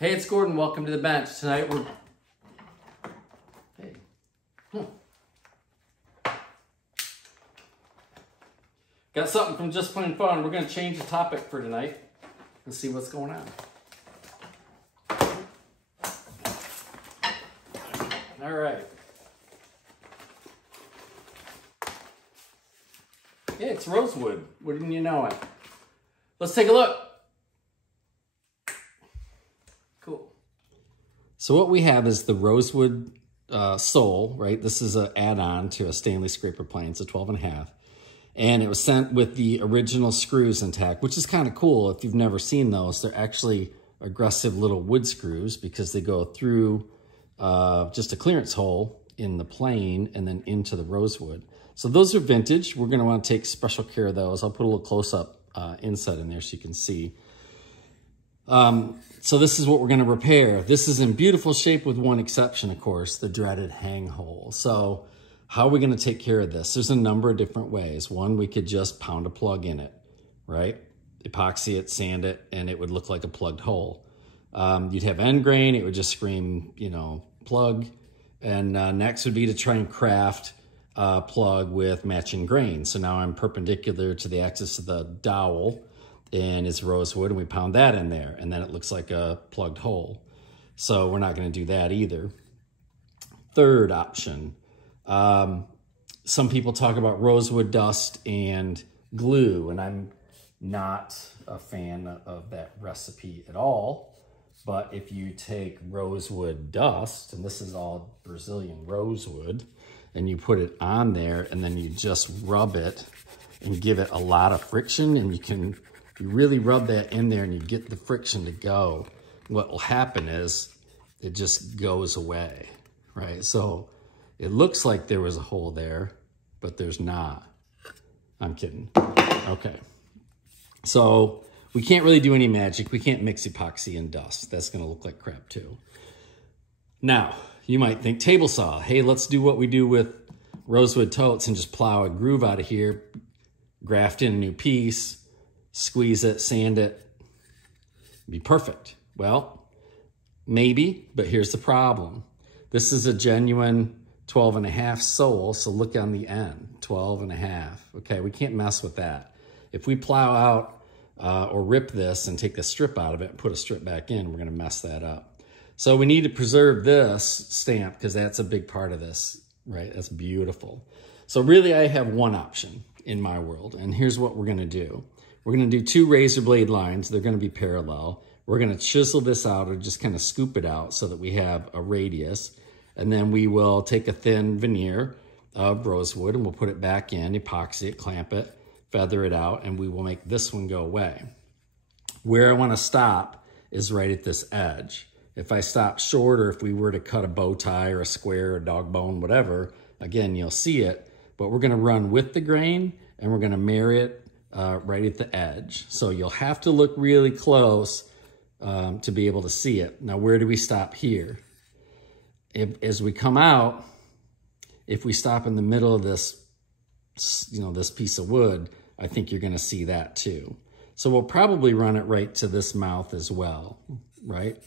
Hey, it's Gordon. Welcome to the bench. Tonight we're... Hey. Got something from Just Plain Fun. We're going to change the topic for tonight and see what's going on. All right. Yeah, it's Rosewood. Wouldn't you know it? Let's take a look. Cool. So what we have is the Rosewood sole, right? This is an add-on to a Stanley scraper plane. It's a 12.5. And it was sent with the original screws intact, which is kind of cool. If you've never seen those, they're actually aggressive little wood screws because they go through just a clearance hole in the plane and then into the Rosewood. So those are vintage. We're going to want to take special care of those. I'll put a little close-up inset in there so you can see. So this is what we're going to repair. This is in beautiful shape with one exception, of course, the dreaded hang hole. So how are we going to take care of this? There's a number of different ways. One, we could just pound a plug in it, right? Epoxy it, sand it, and it would look like a plugged hole. You'd have end grain. It would just scream, you know, plug. And next would be to try and craft a plug with matching grain. So now I'm perpendicular to the axis of the dowel and it's Rosewood, and we pound that in there, and then it looks like a plugged hole. So we're not going to do that either. Third option. Some people talk about rosewood dust and glue, and I'm not a fan of that recipe at all. But if you take rosewood dust, and this is all Brazilian rosewood, and you put it on there, and then you just rub it and give it a lot of friction, and you really rub that in there and you get the friction to go. What will happen is it just goes away, right? So it looks like there was a hole there, but there's not. I'm kidding. Okay. So we can't really do any magic. We can't mix epoxy and dust. That's going to look like crap too. Now, you might think table saw. Hey, let's do what we do with rosewood totes and just plow a groove out of here, graft in a new piece, squeeze it, sand it, be perfect. Well, maybe, but here's the problem. This is a genuine 12.5 sole, so look on the end, 12.5. Okay, we can't mess with that. If we plow out or rip this and take the strip out of it and put a strip back in, we're gonna mess that up. So we need to preserve this stamp because that's a big part of this, right? That's beautiful. So really I have one option in my world, and here's what we're gonna do. We're going to do 2 razor blade lines. They're going to be parallel. We're going to chisel this out or just kind of scoop it out so that we have a radius. And then we will take a thin veneer of rosewood and we'll put it back in, epoxy it, clamp it, feather it out, and we will make this one go away. Where I want to stop is right at this edge. If I stop short, or if we were to cut a bow tie or a square or a dog bone, whatever, again, you'll see it. But we're going to run with the grain and we're going to marry it right at the edge. So you'll have to look really close to be able to see it. Now, where do we stop here? As we come out, if we stop in the middle of this, you know, this piece of wood, I think you're going to see that too. So we'll probably run it right to this mouth as well, right?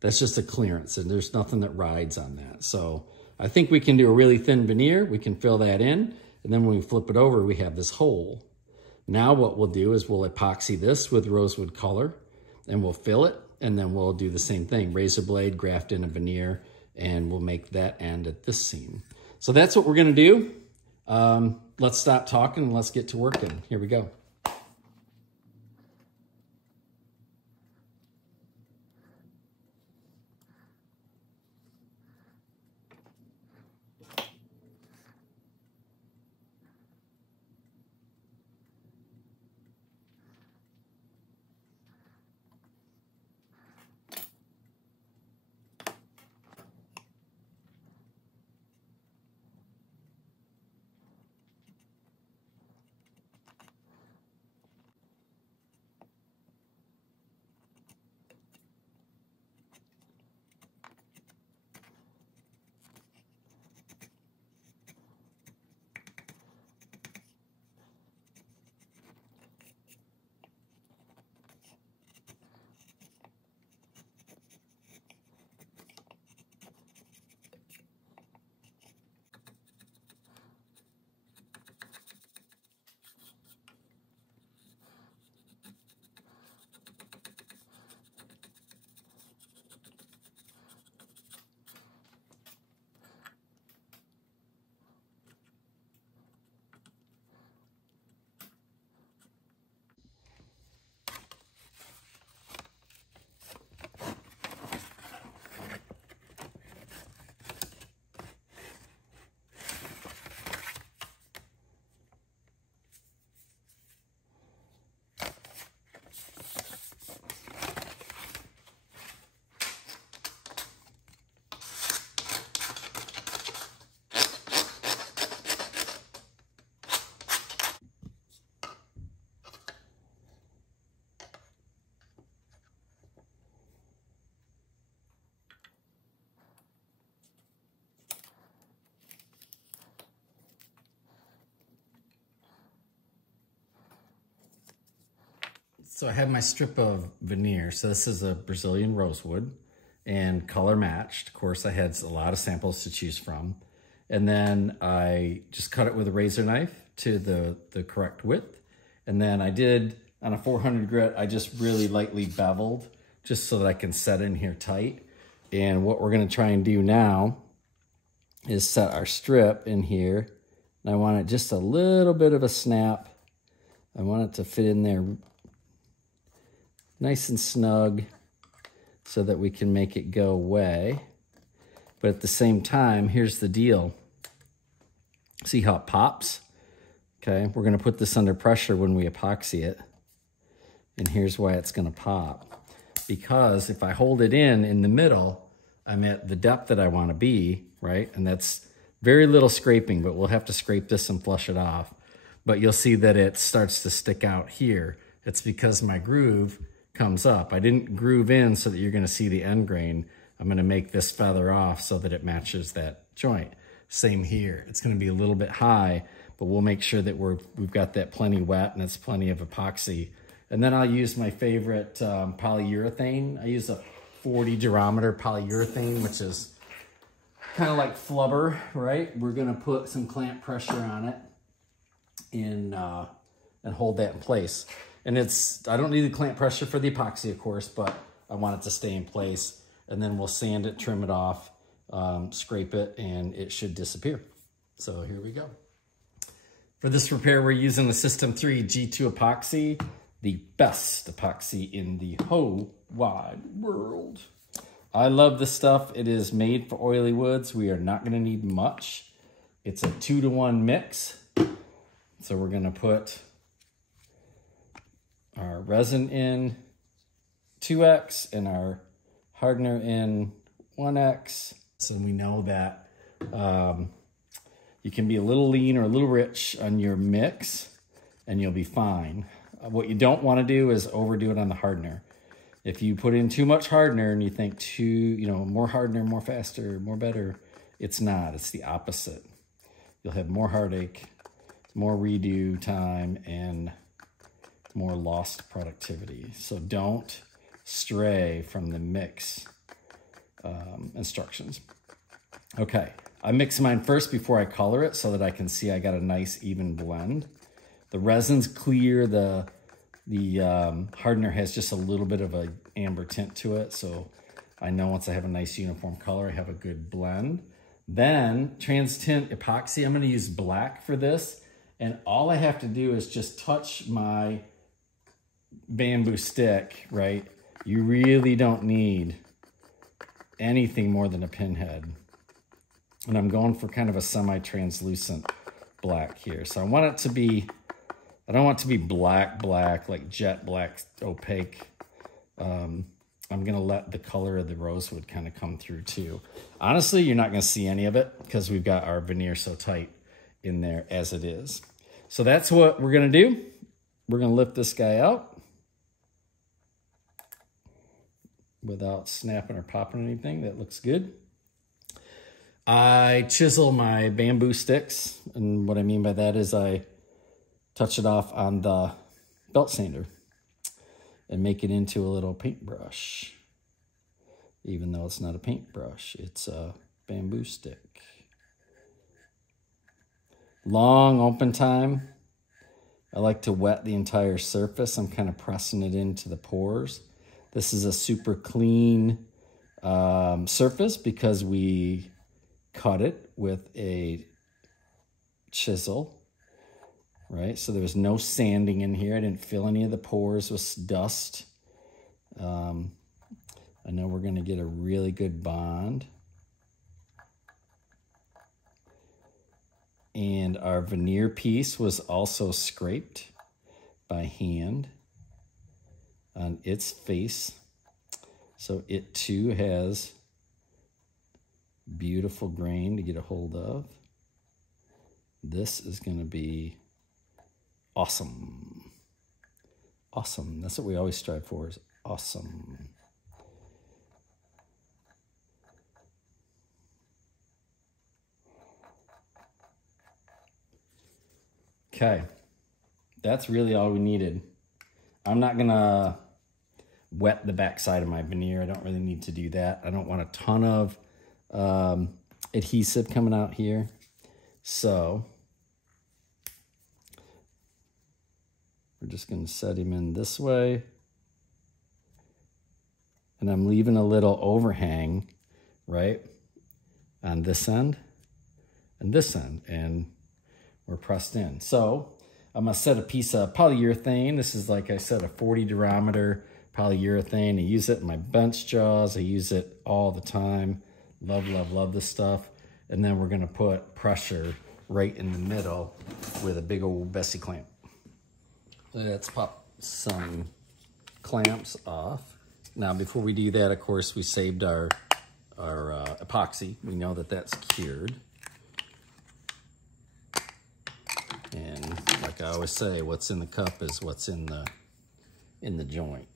That's just a clearance and there's nothing that rides on that. So I think we can do a really thin veneer. We can fill that in. And then when we flip it over, we have this hole. Now what we'll do is we'll epoxy this with rosewood color and we'll fill it, and then we'll do the same thing. Razor blade, graft in a veneer, and we'll make that end at this seam. So that's what we're gonna do. Let's stop talking and let's get to working. Here we go. So I have my strip of veneer. So this is a Brazilian rosewood and color matched. Of course, I had a lot of samples to choose from. And then I just cut it with a razor knife to the correct width. And then I did, on a 400 grit, I just really lightly beveled just so that I can set in here tight. And what we're gonna try and do now is set our strip in here. And I want it just a little bit of a snap. I want it to fit in there nice and snug so that we can make it go away. But at the same time, here's the deal. See how it pops? Okay, we're gonna put this under pressure when we epoxy it. And here's why it's gonna pop. Because if I hold it in the middle, I'm at the depth that I wanna be, right? And that's very little scraping, but we'll have to scrape this and flush it off. But you'll see that it starts to stick out here. It's because my groove comes up. I didn't groove in so that you're gonna see the end grain. I'm gonna make this feather off so that it matches that joint. Same here. It's gonna be a little bit high, but we'll make sure that we've got that plenty wet and it's plenty of epoxy. And then I'll use my favorite polyurethane. I use a 40 durometer polyurethane, which is kind of like flubber, right? We're gonna put some clamp pressure on it and hold that in place. And I don't need the clamp pressure for the epoxy, of course, but I want it to stay in place. And then we'll sand it, trim it off, scrape it, and it should disappear. So here we go. For this repair, we're using the System 3 G2 epoxy, the best epoxy in the whole wide world. I love this stuff. It is made for oily woods. We are not gonna need much. It's a 2-to-1 mix. So we're gonna put our resin in 2x and our hardener in 1x. So we know that you can be a little lean or a little rich on your mix and you'll be fine. What you don't want to do is overdo it on the hardener. If you put in too much hardener and you think more hardener, more faster, more better, it's not. It's the opposite. You'll have more heartache, more redo time, and more lost productivity. So don't stray from the mix instructions. Okay, I mix mine first before I color it so that I can see I got a nice even blend. The resin's clear, the hardener has just a little bit of a amber tint to it, so I know once I have a nice uniform color, I have a good blend. Then trans tint epoxy, I'm gonna use black for this, and all I have to do is just touch my bamboo stick, right? You really don't need anything more than a pinhead. And I'm going for kind of a semi-translucent black here. So I want it to be, I don't want it to be black, like jet black, opaque. I'm gonna let the color of the rosewood kind of come through too. Honestly, you're not gonna see any of it because we've got our veneer so tight in there as it is. So that's what we're gonna do. We're gonna lift this guy out without snapping or popping anything. That looks good. I chisel my bamboo sticks, and what I mean by that is I touch it off on the belt sander and make it into a little paintbrush. Even though it's not a paintbrush, it's a bamboo stick. Long open time. I like to wet the entire surface. I'm kind of pressing it into the pores. This is a super clean surface because we cut it with a chisel, right? So there was no sanding in here. I didn't fill any of the pores with dust. I know we're gonna get a really good bond. And our veneer piece was also scraped by hand on its face. So it too has beautiful grain to get a hold of. This is gonna be awesome. Awesome, that's what we always strive for, is awesome. Okay, that's really all we needed. I'm not gonna wet the back side of my veneer. I don't really need to do that. I don't want a ton of adhesive coming out here. So we're just gonna set him in this way. And I'm leaving a little overhang, right, on this end and this end, and we're pressed in. So I'm gonna set a piece of polyurethane. This is, like I said, a 40 durometer polyurethane. I use it in my bench jaws. I use it all the time. Love, love, love this stuff. And then we're gonna put pressure right in the middle with a big old Bessie clamp. Let's pop some clamps off. Now, before we do that, of course, we saved our epoxy. We know that that's cured. And like I always say, what's in the cup is what's in the joint.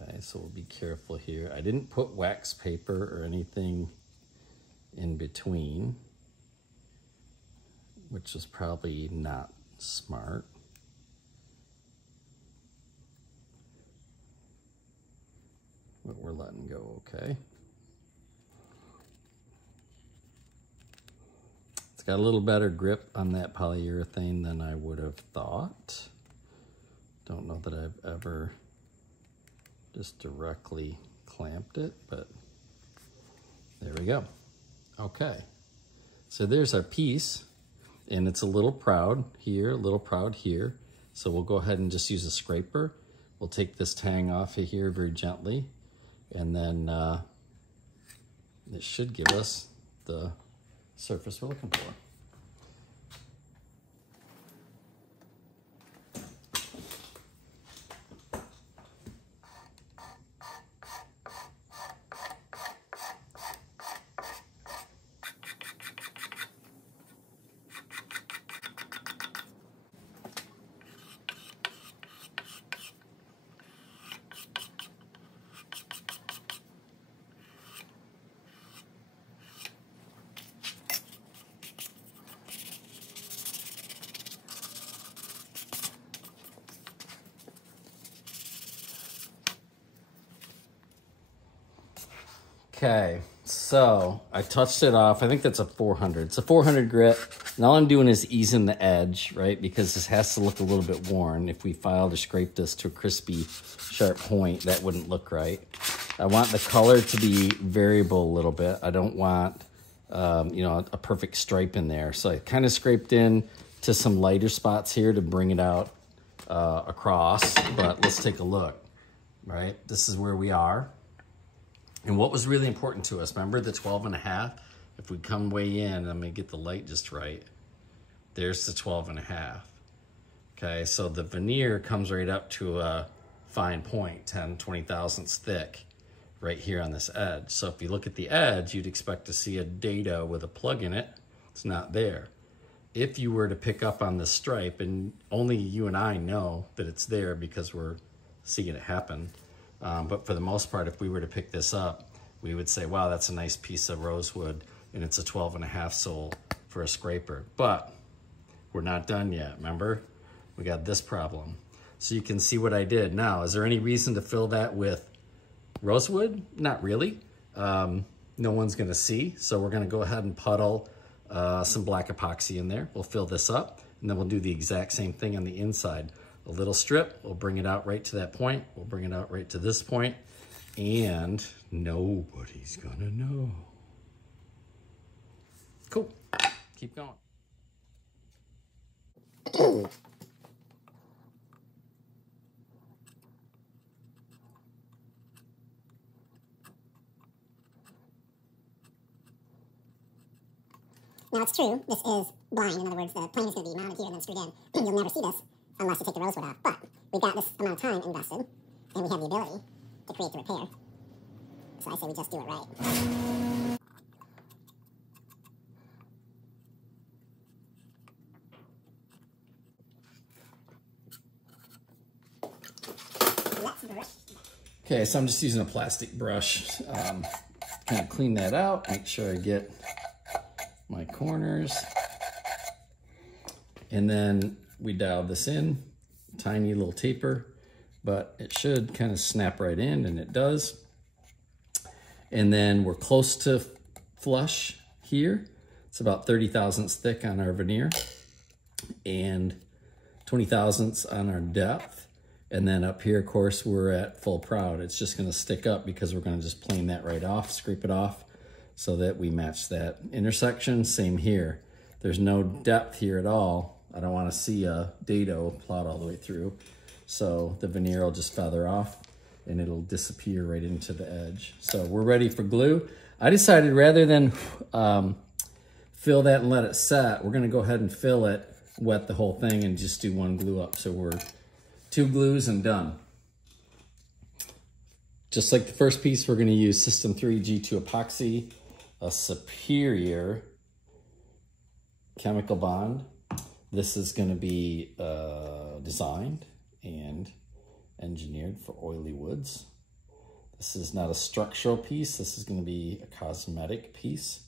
Okay, so we'll be careful here. I didn't put wax paper or anything in between, which is probably not smart. But we're letting go, okay? It's got a little better grip on that polyurethane than I would have thought. Don't know that I've ever just directly clamped it, but there we go. Okay, so there's our piece, and it's a little proud here, a little proud here. So we'll go ahead and just use a scraper. We'll take this tang off of here very gently, and then it should give us the surface we're looking for. Okay, so I touched it off. I think that's a 400. It's a 400 grit. And all I'm doing is easing the edge, right? Because this has to look a little bit worn. If we filed or scraped this to a crispy, sharp point, that wouldn't look right. I want the color to be variable a little bit. I don't want, you know, a perfect stripe in there. So I kind of scraped in to some lighter spots here to bring it out across. But let's take a look, right? This is where we are. And what was really important to us, remember the 12.5? If we come way in, I'm gonna get the light just right. There's the 12.5. Okay, so the veneer comes right up to a fine point, 10, 20 thousandths thick, right here on this edge. So if you look at the edge, you'd expect to see a dado with a plug in it. It's not there. If you were to pick up on this stripe, and only you and I know that it's there because we're seeing it happen, but for the most part, if we were to pick this up, we would say, wow, that's a nice piece of rosewood, and it's a 12.5 sole for a scraper. But we're not done yet, remember? We got this problem. So you can see what I did. Now, is there any reason to fill that with rosewood? Not really. No one's gonna see, so we're gonna go ahead and puddle some black epoxy in there. We'll fill this up, and then we'll do the exact same thing on the inside. A little strip, we'll bring it out right to that point. We'll bring it out right to this point, and nobody's gonna know. Cool, keep going. Now it's true, this is blind. In other words, the plane is going to be mounted here and then screwed in. You'll never see this unless you take the rosewood off. But we've got this amount of time invested, and we have the ability to create the repair. So I say we just do it right. Okay, so I'm just using a plastic brush. Kind of clean that out, make sure I get my corners. And then we dial this in tiny little taper, but it should kind of snap right in, and it does. And then we're close to flush here. It's about 30 thousandths thick on our veneer and 20 thousandths on our depth. And then up here, of course, we're at full proud. It's just gonna stick up because we're gonna just plane that right off, scrape it off so that we match that intersection. Same here. There's no depth here at all. I don't wanna see a dado plot all the way through. So the veneer will just feather off and it'll disappear right into the edge. So we're ready for glue. I decided rather than fill that and let it set, we're gonna go ahead and fill it, wet the whole thing, and just do one glue up. So we're 2 glues and done. Just like the first piece, we're gonna use System 3 G2 epoxy, a superior chemical bond. This is gonna be designed and engineered for oily woods. This is not a structural piece. This is gonna be a cosmetic piece,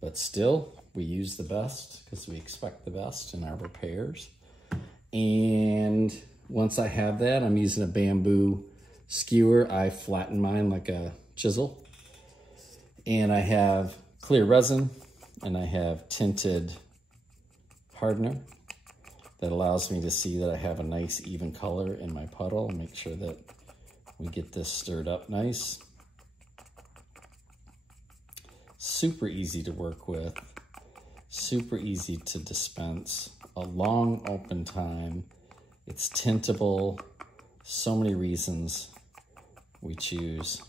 but still, we use the best because we expect the best in our repairs. And once I have that, I'm using a bamboo skewer. I flatten mine like a chisel. And I have clear resin, and I have tinted hardener that allows me to see that I have a nice even color in my puddle. Make sure that we get this stirred up nice. Super easy to work with, super easy to dispense, a long open time. It's tintable. So many reasons we choose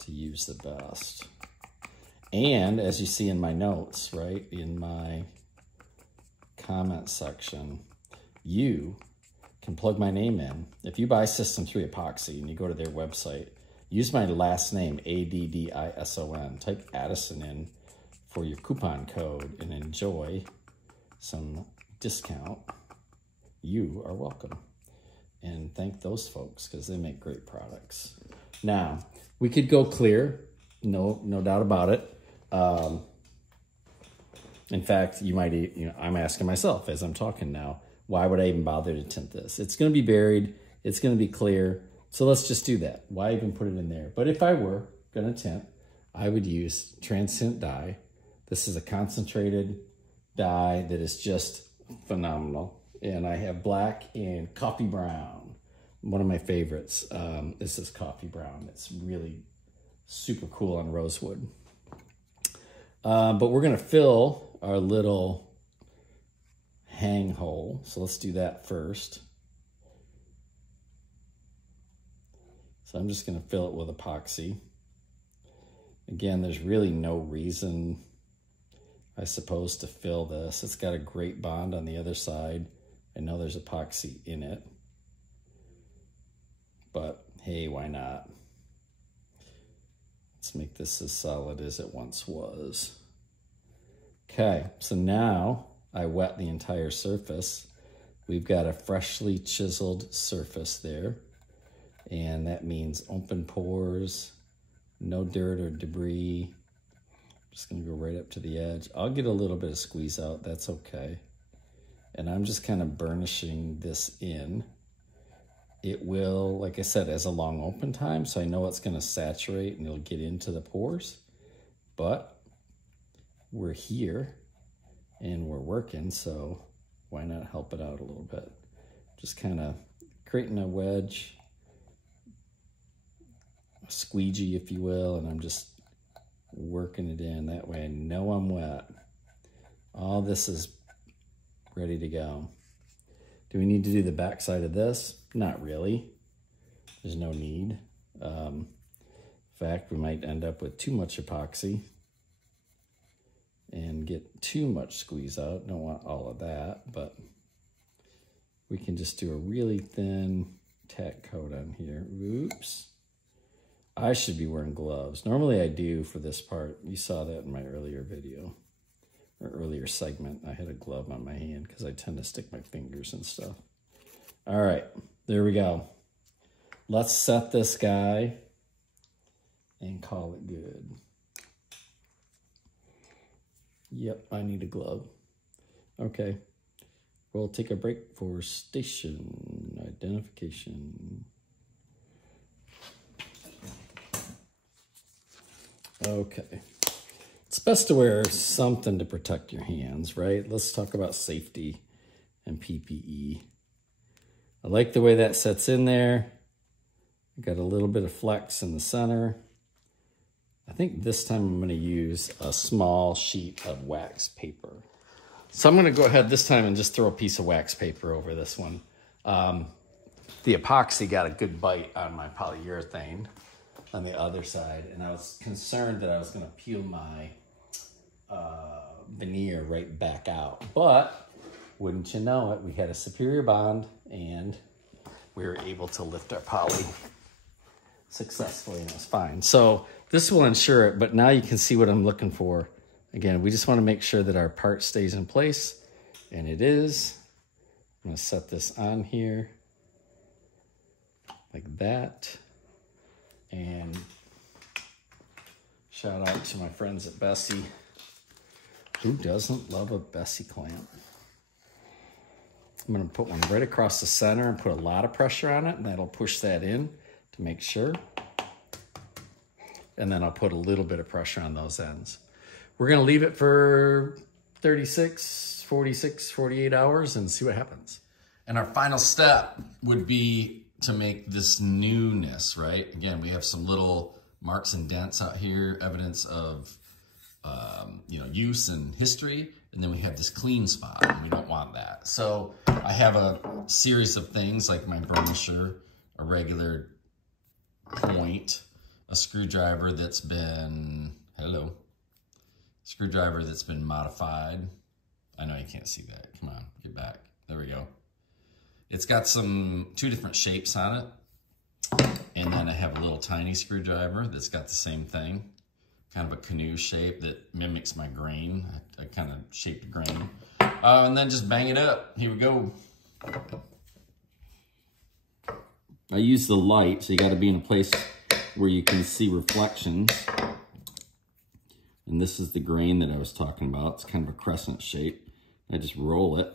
to use the best. And as you see in my notes, right, in my comment section, you can plug my name in. If you buy System 3 epoxy and you go to their website, use my last name, Addison, type Addison in for your coupon code and enjoy some discount. You are welcome. And thank those folks because they make great products. Now, we could go clear, no doubt about it. In fact, you might, I'm asking myself as I'm talking now, why would I even bother to tint this? It's going to be buried. It's going to be clear. So let's just do that. Why even put it in there? But if I were going to tint, I would use transient dye. This is a concentrated dye that is just phenomenal. And I have black and coffee brown. One of my favorites is this coffee brown. It's really super cool on Rosewood. But we're going to fill our little hang hole. So let's do that first. So I'm just going to fill it with epoxy. Again, there's really no reason, I suppose, to fill this. It's got a great bond on the other side. I know there's epoxy in it, but hey, why not? Let's make this as solid as it once was. Okay, so now I wet the entire surface. We've got a freshly chiseled surface there, and that means open pores, no dirt or debris. Just gonna go right up to the edge. I'll get a little bit of squeeze out, that's okay. And I'm just kind of burnishing this in. It will, like I said, has a long open time, so I know it's gonna saturate and it'll get into the pores, but we're here and we're working, so why not help it out a little bit? Just kind of creating a wedge, a squeegee, if you will, and I'm just working it in. That way I know I'm wet. All this is ready to go. Do we need to do the back side of this? Not really. There's no need. In fact, we might end up with too much epoxy and get too much squeeze out. Don't want all of that, but we can just do a really thin tack coat on here. Oops. I should be wearing gloves. Normally I do for this part. You saw that in my earlier video, or earlier segment. I had a glove on my hand because I tend to stick my fingers and stuff. All right, there we go. Let's set this guy and call it good. Yep, I need a glove. Okay, We'll take a break for station identification. Okay. It's best to wear something to protect your hands, right? Let's talk about safety and PPE. I like the way that sets in there. Got a little bit of flex in the center. I think this time I'm going to use a small sheet of wax paper. So I'm going to go ahead this time and just throw a piece of wax paper over this one. The epoxy got a good bite on my polyurethane on the other side, and I was concerned that I was going to peel my veneer right back out. But wouldn't you know it, we had a superior bond, and we were able to lift our poly successfully, and it was fine. So this will ensure it, but now you can see what I'm looking for. Again, we just want to make sure that our part stays in place, and it is. I'm going to set this on here like that. And shout out to my friends at Bessie. Who doesn't love a Bessie clamp? I'm going to put one right across the center and put a lot of pressure on it, and that'll push that in to make sure. And then I'll put a little bit of pressure on those ends. We're going to leave it for 36, 46, 48 hours and see what happens. And our final step would be to make this newness, right? Again, we have some little marks and dents out here, evidence of use and history. And then we have this clean spot, and we don't want that. So I have a series of things like my burnisher, a regular point, a screwdriver that's been, screwdriver that's been modified. I know you can't see that. Come on, get back. There we go. It's got two different shapes on it. And then I have a little tiny screwdriver that's got the same thing. Kind of a canoe shape that mimics my grain. I kind of shaped a grain. And then just bang it up. Here we go. I use the light, so you got to be in a place where you can see reflections. And this is the grain that I was talking about. It's kind of a crescent shape. I just roll it,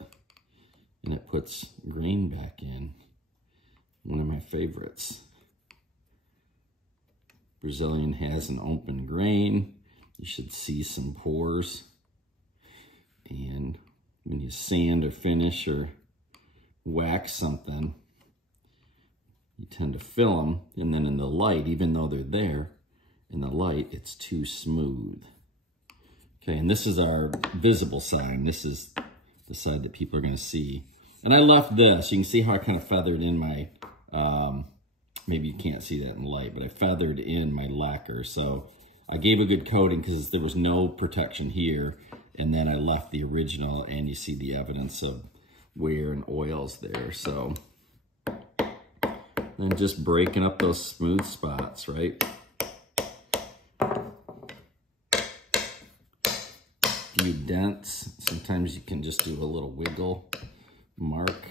and it puts grain back in. One of my favorites. Brazilian has an open grain. You should see some pores. And when you sand or finish or wax something, you tend to fill them. And then in the light, even though they're there, in the light, it's too smooth. Okay, and this is our visible side. This is the side that people are going to see. And I left this. You can see how I kind of feathered in my... maybe you can't see that in the light, but I feathered in my lacquer. So I gave a good coating because there was no protection here. And then I left the original, and you see the evidence of wear and oils there. So then just breaking up those smooth spots, right? Few dents. Sometimes you can just do a little wiggle mark.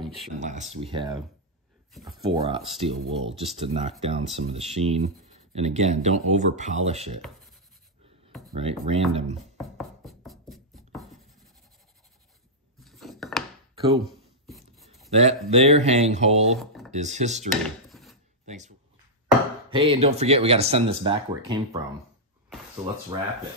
Make sure last we have a 4/0 steel wool just to knock down some of the sheen. And again, don't over polish it, right? Random. Cool. That there hang hole is history. Thanks. Hey, and don't forget, we got to send this back where it came from. So let's wrap it.